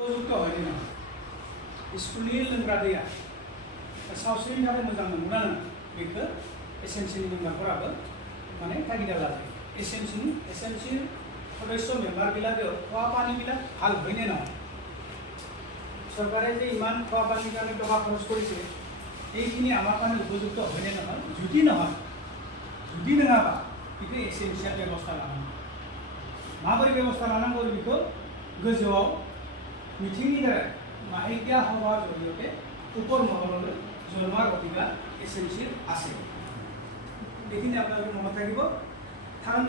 उपयुक्त हयनि ना स्कुलनि लोंग्रा दैया सावस्रिनि थाखाय मोजां नंगौना नङा बेखौ एसएमसिनि मेम्बारफोराबो माने तागिदा लादों एसएमसि सदस्य मेम्बार বিলাক খোৱা পানীবিলাক ভাল হয়নে নহয় চৰকাৰে যে ইমান খোৱা পানীৰ কাৰণে টকা খৰচ কৰিছে এইখিনি আমাৰ কাৰণে উপযুক্ত হয়নে নহয় যদি নহয় যদি নঙাবা কিন্তু এসেনশিয়াল ব্যৱস্থা লানাंगौ माबोरै ব্যৱস্থা लानांगौ बेखौ गोजौआव मिथिंनि दारै माहिकिया सभार जरियते ওপৰ মহললৈ জনোৱাৰ অধিকাৰ এসএমসিৰ আছে এইখিনি আপোনালোকে মনত থাকিব কাৰণ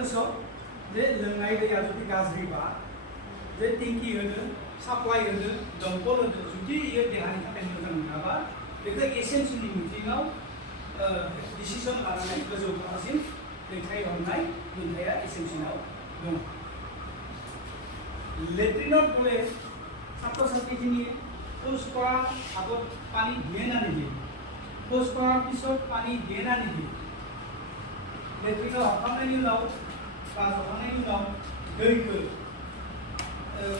যে লোंनाय दैया जुदि गाज्रिबा जे टेंकि होनो साप्लाय होनो दंखल होनो जुदि इयो देहानि थाखाय मोजां नङाबा बेखौ एसएमसिनि मिटिंआव डिसिजन लानानै गोजौ थाखोसिम दैथायहरनाय मोनथाया एसएमसिनाव दं लेट्रिनत गले ছাত্ৰ ছাত্ৰীখিনি শৌচ কৰাৰ আগত পানী দিয়ে না নিদিয়ে শৌচ কৰাৰ পিছত পানী দিয়ে না নিদিয়ে লেট্ৰিনৰ হখাংनायनि उनाव बा जखांनायनि उनाव दैखौ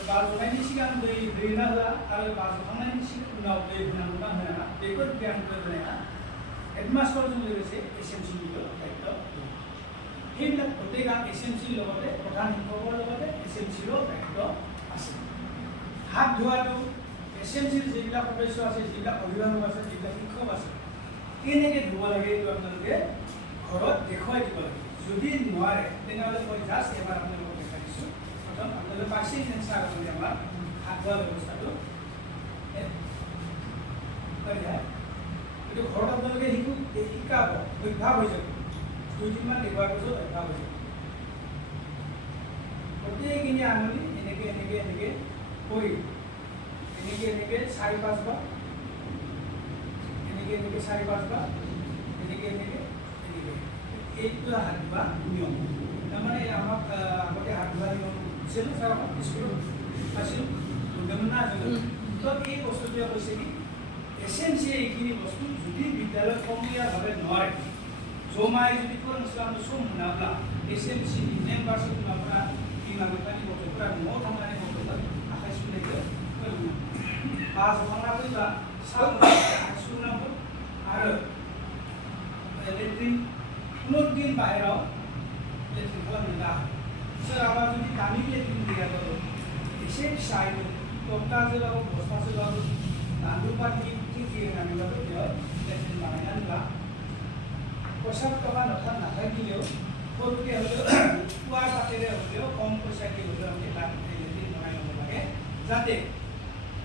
बा जखांनायनि सिगां दै होना होआ आरो बा जखांनायनि उनाव दै होनांगौना होनाङा बेफोर गियानखौ होनाया हेडमास्टारजों लोगोसे एसएमसिनिबो दायित्व সেইবিলাক প্ৰত্যেক এসএমচিৰ লগতে প্ৰধান শিক্ষকৰ লগতে এসএমচিৰো দায়িত্ব আছে হাত ধোৱাটো এসএমচিৰ যিবিলাক সদস্য আছে যিবিলাক অভিভাৱক আছে যিবিলাক শিক্ষক আছে কেনেকৈ ধুব লাগে এইটো আপোনালোকে ঘৰত দেখুৱাই দিব লাগে যদি নোৱাৰে তেনেহ'লে মই জাষ্ট এবাৰ আপোনালোকক দেখাই দিছোঁ প্ৰথম আপোনালোকে পাইছেই চেঞ্চাৰ কৰি আমাৰ হাত ধোৱা ব্যৱস্থাটো এইটো ঘৰত আপোনালোকে শিকাব অভ্যাস হৈ যাব 2-3 দেখুৱাৰ পিছত অভ্যাস হৈ যাব গোটেইখিনি আঙুলি এনেকৈ এনেকৈ এনেকৈ কৰি এনেকৈ 4-5 বাৰ এনেকৈ 4-5 বাৰ এনেকৈ এইটো হাত ধোৱা নিয়ম তাৰমানে আমাক আগতে হাত ধোৱা নিয়ম দিছিল ছাৰ আমাক স্কুলত পাইছিলোঁ বুদ্ধমনা তো এই বস্তুটোৱে কৈছে কি এসএমচিয়ে এইখিনি বস্তু যদি বিদ্যালয়ত সমূহীয়াভাৱে নোৱাৰে जमाय जुदि फोरोंस्लाबनो सम मोनाब्ला एसएमसिनि मेम्बारशिप माबाफोरा बिमा बिफानि गथ'फोरा न'आव थांनानै गथ'फोर आखाइ सुनायखौ फोरोंनांगौ बा जखांना फैबा साहा आखाइ सुनांगौ आरो लेट्रिन कुनु दिन बाहेराव लेट्रिन खालामनो नाङा सोरहाबा जुदि गामि लेट्रिन गैयाबाबो एसे फिसायैनो टक्टाजोंबाबो बस्थाजोंबाबो नांगौबादि थिंखि होनानैबाबो बेयाव लेट्रिन बानायनानै ला পইচাৰ টকা নাথাকিলেও সৰুকৈ হ'লেও পুৱাৰ পাতেৰে হ'লেও কম পইচাকৈ হ'লেও আমি তাত লেট্ৰিন বনাই ল'ব লাগে যাতে